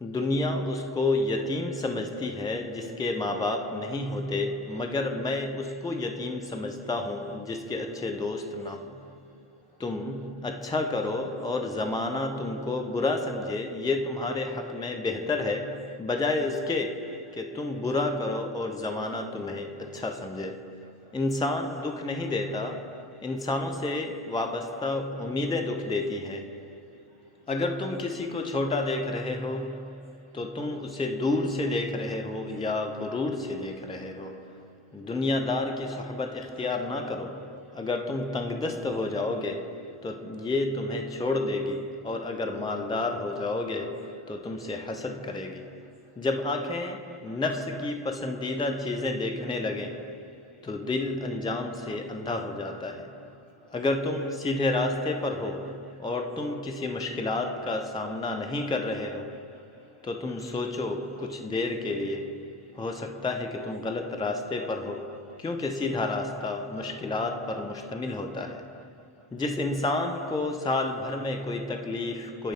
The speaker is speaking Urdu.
دنیا اس کو یتیم سمجھتی ہے جس کے ماں باپ نہیں ہوتے، مگر میں اس کو یتیم سمجھتا ہوں جس کے اچھے دوست نہ ہوں۔ تم اچھا کرو اور زمانہ تم کو برا سمجھے، یہ تمہارے حق میں بہتر ہے، بجائے اس کے کہ تم برا کرو اور زمانہ تمہیں اچھا سمجھے۔ انسان دکھ نہیں دیتا، انسانوں سے وابستہ امیدیں دکھ دیتی ہیں۔ اگر تم کسی کو چھوٹا دیکھ رہے ہو تو تم اسے دور سے دیکھ رہے ہو یا غرور سے دیکھ رہے ہو۔ دنیا دار کی صحبت اختیار نہ کرو، اگر تم تنگ دست ہو جاؤ گے تو یہ تمہیں چھوڑ دے گی، اور اگر مالدار ہو جاؤ گے تو تم سے حسد کرے گی۔ جب آنکھیں نفس کی پسندیدہ چیزیں دیکھنے لگیں تو دل انجام سے اندھا ہو جاتا ہے۔ اگر تم سیدھے راستے پر ہو اور تم کسی مشکلات کا سامنا نہیں کر رہے ہو تو تم سوچو کچھ دیر کے لیے، ہو سکتا ہے کہ تم غلط راستے پر ہو، کیونکہ سیدھا راستہ مشکلات پر مشتمل ہوتا ہے۔ جس انسان کو سال بھر میں کوئی تکلیف، کوئی